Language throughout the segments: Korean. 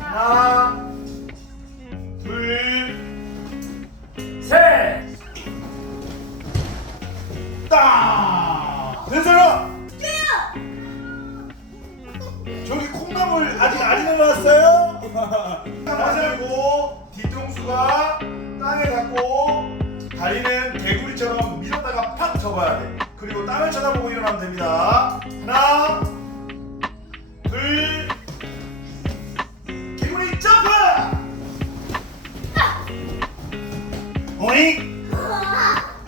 하나, 둘, 셋. 딱. 됐어요. 저기 콩나물 아직 안 일어났어요? 하시고 뒤통수가 땅에 닿고 다리는 개구리처럼 밀었다가 팍 접어야 돼. 그리고 땅을 쳐다보고 일어나면 됩니다. 하나, 둘, 개구리 점프! 오잉!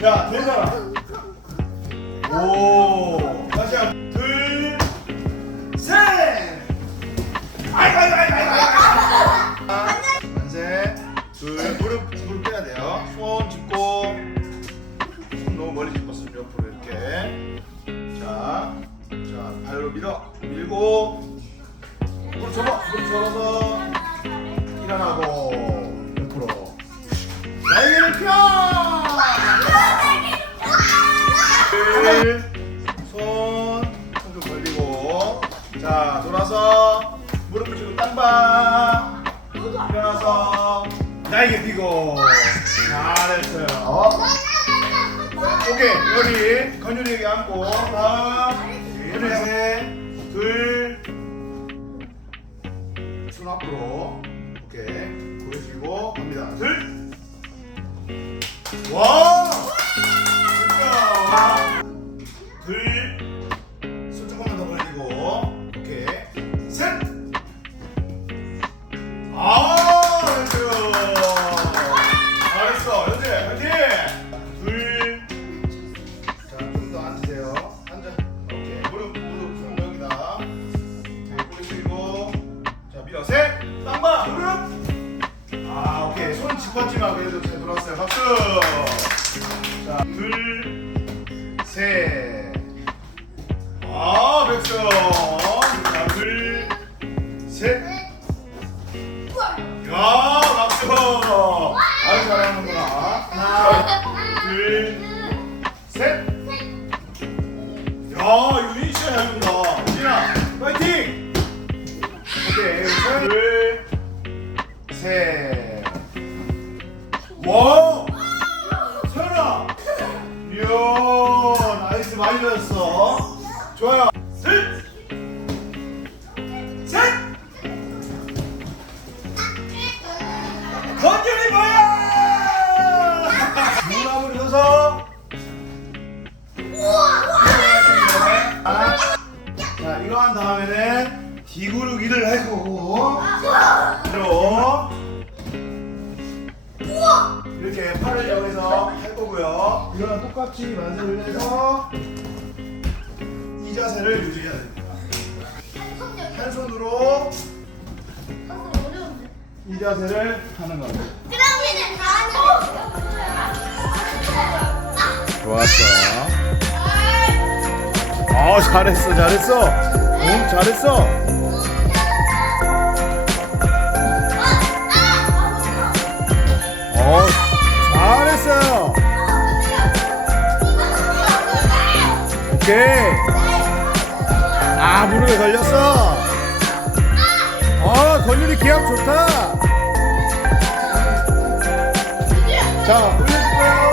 자, 된 사람. 오, 다시 한 둘, 셋! 아이고, 아이고, 아이고, 아이고, 아이고. 만세. 둘, 무릎, 무릎 빼야 돼요. 손 짚고. 손 너무 멀리 짚었으면 옆으로 이렇게. 자, 자, 발로 밀어. 밀고. 무릎 접어. 무릎 접어서. 일어나고. 옆으로. 날개를 펴! 둘, 손, 손좀 벌리고. 자, 돌아서. 무릎 붙이고 땅봐. 일어나서. 날개 펴고. 잘했어요. 오케이, 여기 건율이에게 안고. 다음. 얘를 향해. 둘. 손 앞으로. 오케이. 보여주고 갑니다. 둘. 와! 손 짚었지만 그래도 잘 돌았어요. 박수. 자, 둘, 셋. 아, 백수. 자, 둘, 셋. 야, 박수. 아주 잘하는구나. 하나, 둘, 셋. 야, 유진 씨가 잘준다. 유진아, 파이팅. 오케이, 둘, 셋. 와! 세연아! 이야, 나이스 많이 좋았어. 좋아요. 셋! 셋! 건준이 뭐야! 무나무를 서서 자, 이거 한 다음에는 뒤구르기를 해주고 로 이렇게 팔을 여기서 할 거고요. 이거랑 똑같이 만세를 해서 이 자세를 유지해야 됩니다. 한 손으로 이 자세를 하는 겁니다. 좋았어. 어, 잘했어, 잘했어. 응, 잘했어. 어, 오케이. 아, 무릎에 걸렸어. 어, 건율이 기합 좋다. 자, 올려줄까요?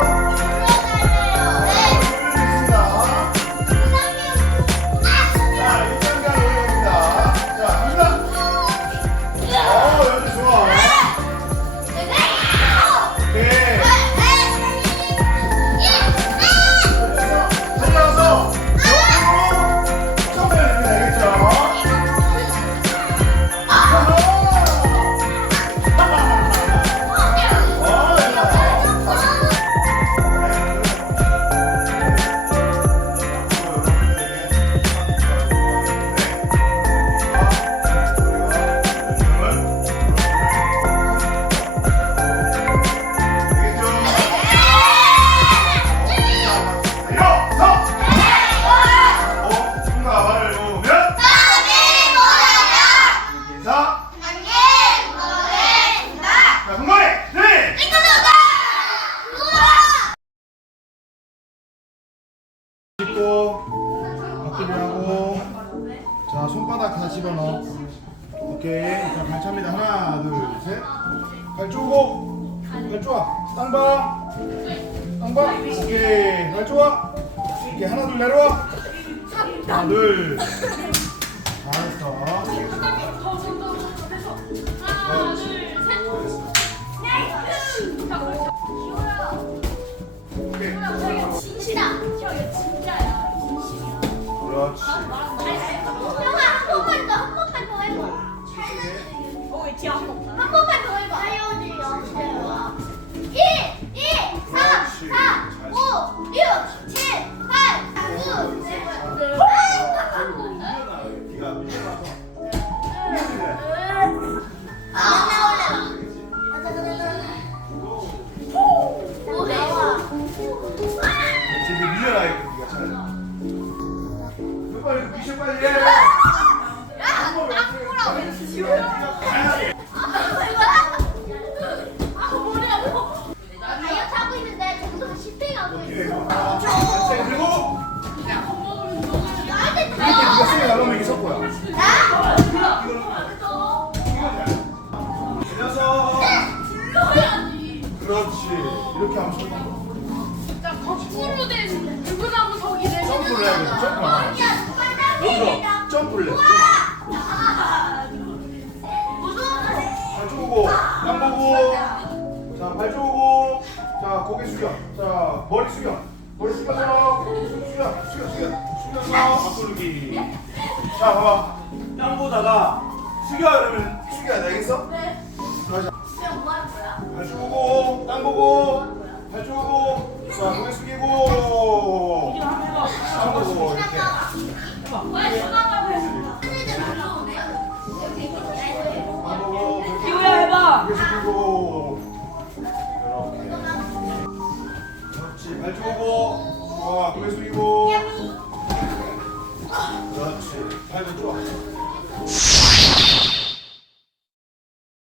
오케이. 자, 발 찹니다. 하나, 둘, 셋. 발 쪼고. 발 좋아. 땅 봐. 땅 봐. 오케이. 발 좋아. 오케이. 하나, 둘, 내려와. 하나, 둘. 잘했어. 빨리 그 미션 빨리 해. 야, 땅굴아 왜 지워요? 아, 뭐라고? 다이어트 하고 있는데 정도 10회 가고 있어. 자, 그리고 나한테 이렇게 세게 나가면 이게 석고야. 나? 내려서. 불러야지. 그렇지. 이렇게 하면 석고. 진짜 거꾸로 된 누구나무 석이네. 점프를 해야 돼. 점프. 아니야, 빨 여기서 점프를 해. 발 쪼고, 땅 보고. 자, 발 쪼고. 자, 고개 숙여. 자, 머리 숙여. 머리 숙여서. 숙여, 숙여, 숙여. 숙여서 앞구르기. 자, 봐봐. 땅 보다가 숙여 이러면 숙여야 돼. 알겠어? 네. 다시. 그냥 뭐 하는 거야? 발 쪼고, 땅 보고. 발 쪼고. 자, 고개 숙이고. 땅 보고, 이렇게. 기호야 해봐.